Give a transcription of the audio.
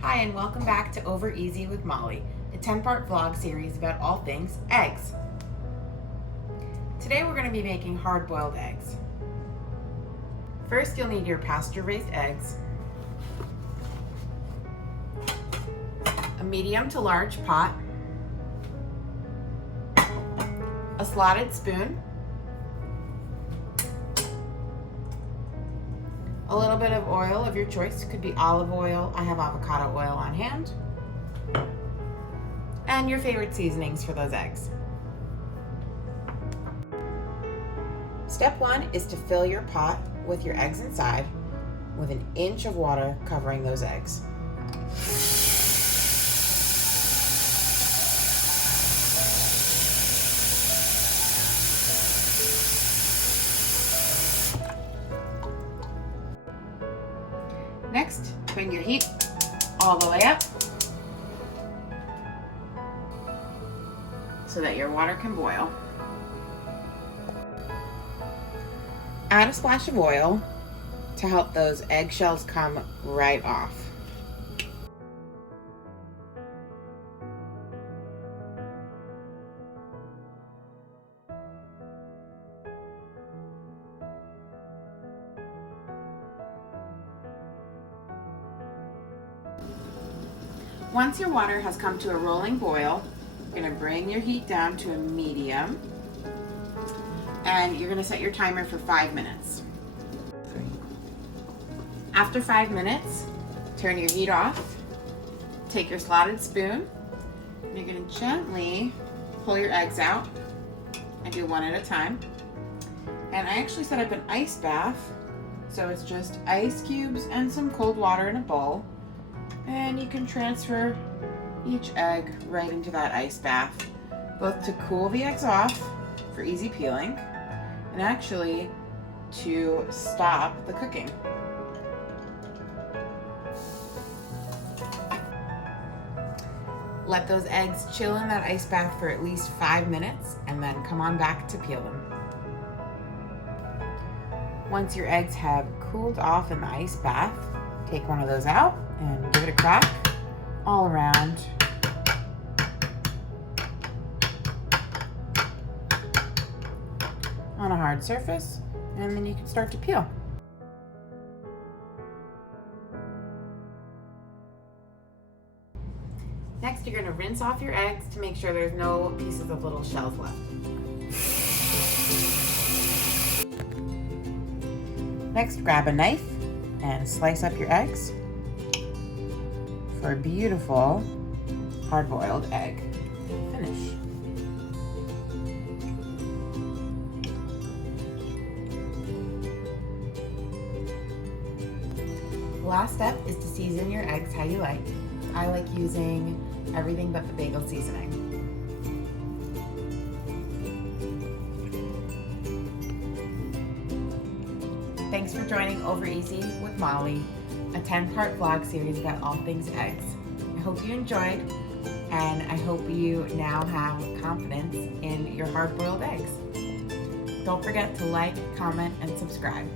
Hi, and welcome back to Over Easy with Molly, a 10-part vlog series about all things eggs. Today we're going to be making hard-boiled eggs. First, you'll need your pasture-raised eggs, a medium to large pot, a slotted spoon, a little bit of oil of your choice. Could be olive oil. I have avocado oil on hand. And your favorite seasonings for those eggs. Step 1 is to fill your pot with your eggs inside with an inch of water covering those eggs. Next, bring your heat all the way up so that your water can boil. Add a splash of oil to help those eggshells come right off. Once your water has come to a rolling boil, you're going to bring your heat down to a medium, and you're going to set your timer for 5 minutes. After 5 minutes, turn your heat off, take your slotted spoon, and you're going to gently pull your eggs out. I do one at a time. And I actually set up an ice bath, so it's just ice cubes and some cold water in a bowl. And you can transfer each egg right into that ice bath, both to cool the eggs off for easy peeling and actually to stop the cooking. Let those eggs chill in that ice bath for at least 5 minutes and then come on back to peel them. Once your eggs have cooled off in the ice bath, take one of those out and give it a crack all around. On a hard surface, and then you can start to peel. Next, you're going to rinse off your eggs to make sure there's no pieces of little shells left. Next, grab a knife and slice up your eggs for a beautiful hard-boiled egg finish. The last step is to season your eggs how you like. I like using everything but the bagel seasoning. Thanks for joining Over Easy with Molly, a 10-part vlog series about all things eggs. I hope you enjoyed, and I hope you now have confidence in your hard-boiled eggs. Don't forget to like, comment, and subscribe.